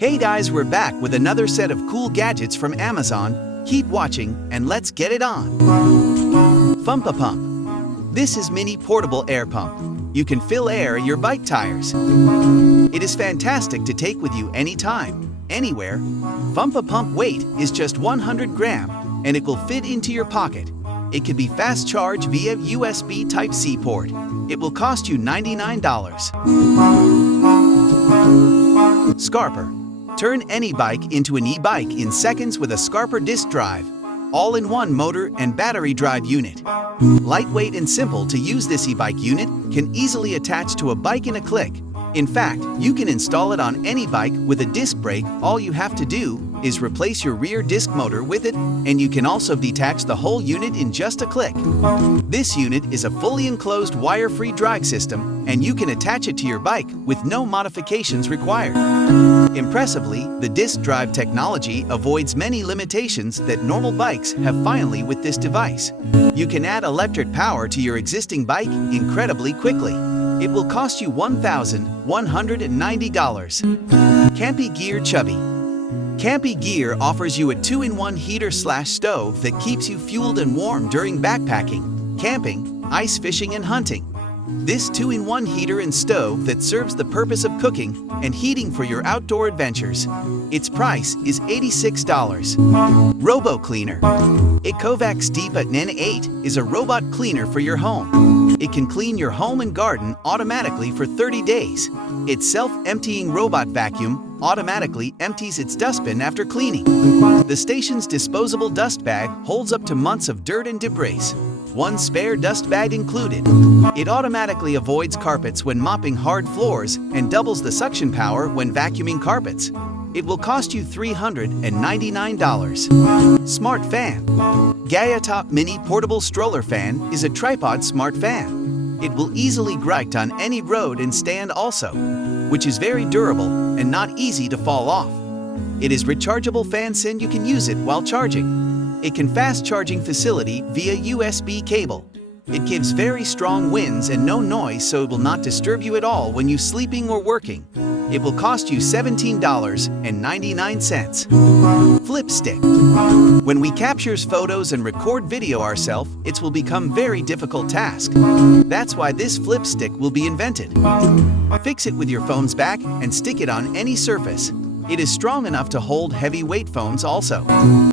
Hey guys, we're back with another set of cool gadgets from Amazon. Keep watching and let's get it on. Fumpa Pump. This is mini portable air pump. You can fill air in your bike tires. It is fantastic to take with you anytime, anywhere. Fumpa Pump weight is just 100 gram and it will fit into your pocket. It can be fast charged via USB Type-C port. It will cost you $99. Skarper. Turn any bike into an e-bike in seconds with a Skarper disc drive. All-in-one motor and battery drive unit. Lightweight and simple to use, this e-bike unit can easily attach to a bike in a click. In fact, you can install it on any bike with a disc brake. All you have to do is replace your rear disc motor with it, and you can also detach the whole unit in just a click. This unit is a fully enclosed wire-free drive system, and you can attach it to your bike with no modifications required. Impressively, the disc drive technology avoids many limitations that normal bikes have. Finally, with this device, you can add electric power to your existing bike incredibly quickly. It will cost you $1,190. Campy Gear Chubby. Campy Gear offers you a 2-in-1 heater/stove that keeps you fueled and warm during backpacking, camping, ice fishing, and hunting. This 2-in-1 heater and stove that serves the purpose of cooking and heating for your outdoor adventures. Its price is $86. Robo Cleaner. Ecovacs Deepa N8 is a robot cleaner for your home. It can clean your home and garden automatically for 30 days. Its self-emptying robot vacuum automatically empties its dustbin after cleaning. The station's disposable dust bag holds up to months of dirt and debris. One spare dust bag included. It automatically avoids carpets when mopping hard floors and doubles the suction power when vacuuming carpets. It will cost you $399. Smart Fan. Gaia Top Mini Portable Stroller Fan is a tripod smart fan. It will easily grate on any road and stand also, which is very durable and not easy to fall off. It is rechargeable fan, so you can use it while charging. It can fast charging facility via USB cable. It gives very strong winds and no noise, so it will not disturb you at all when you're sleeping or working. It will cost you $17.99. Flipstick. When we captures photos and record video ourselves, it will become very difficult task. That's why this Flipstick will be invented. Fix it with your phone's back and stick it on any surface. It is strong enough to hold heavyweight phones also.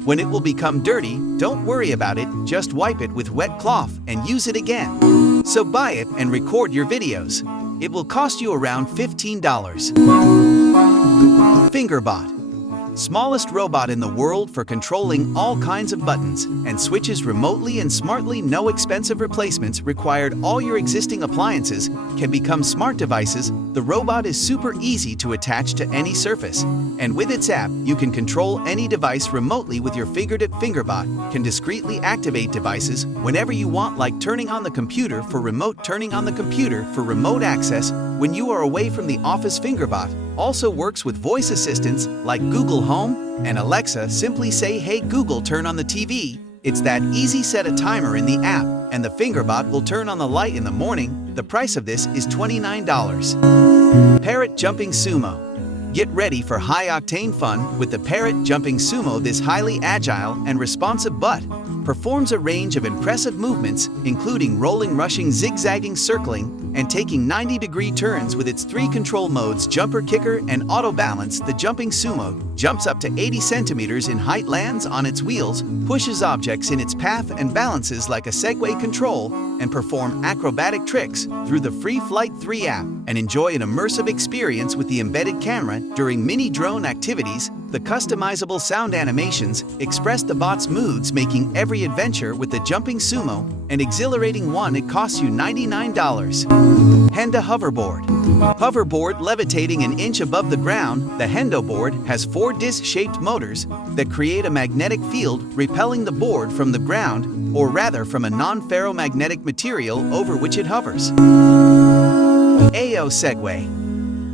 When it will become dirty, don't worry about it, just wipe it with wet cloth and use it again. So buy it and record your videos. It will cost you around $15. Fingerbot. Smallest robot in the world for controlling all kinds of buttons and switches remotely and smartly. No expensive replacements required. All your existing appliances can become smart devices. The robot is super easy to attach to any surface, and with its app, you can control any device remotely with your fingertip. Fingerbot can discreetly activate devices whenever you want, like turning on the computer for remote, turning on the computer for remote access when you are away from the office. Fingerbot also works with voice assistants like Google Home and Alexa. Simply say, "Hey Google, turn on the TV." It's that easy. Set a timer in the app and the Fingerbot will turn on the light in the morning. The price of this is $29. Parrot Jumping Sumo. Get ready for high-octane fun with the Parrot Jumping Sumo. This highly agile and responsive butt performs a range of impressive movements, including rolling, rushing, zigzagging, circling, and taking 90-degree turns with its 3 control modes: jumper, kicker, and auto balance. The Jumping Sumo jumps up to 80 centimeters in height, lands on its wheels, pushes objects in its path, and balances like a segway. Control and perform acrobatic tricks through the Free Flight 3 app and enjoy an immersive experience with the embedded camera during mini drone activities. The customizable sound animations express the bot's moods, making every adventure with the Jumping Sumo an exhilarating one. It costs you $99. Hendo Hoverboard. Hoverboard levitating an inch above the ground. The Hendo board has 4 disc-shaped motors that create a magnetic field, repelling the board from the ground, or rather from a non-ferromagnetic material over which it hovers. Aeyo Segway.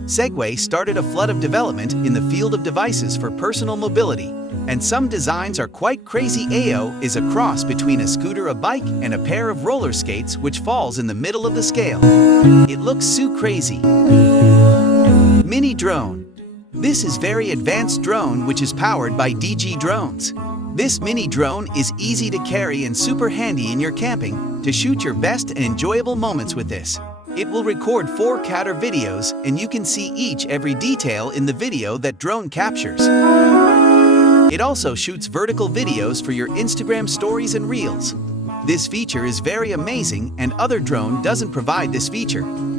Segway started a flood of development in the field of devices for personal mobility, and some designs are quite crazy. Aeyo is a cross between a scooter, a bike, and a pair of roller skates which falls in the middle of the scale. It looks so crazy. Mini Drone. This is very advanced drone which is powered by DG drones. This mini drone is easy to carry and super handy in your camping to shoot your best and enjoyable moments with this. It will record 4K videos and you can see every detail in the video that drone captures. It also shoots vertical videos for your Instagram stories and reels. This feature is very amazing and other drone doesn't provide this feature.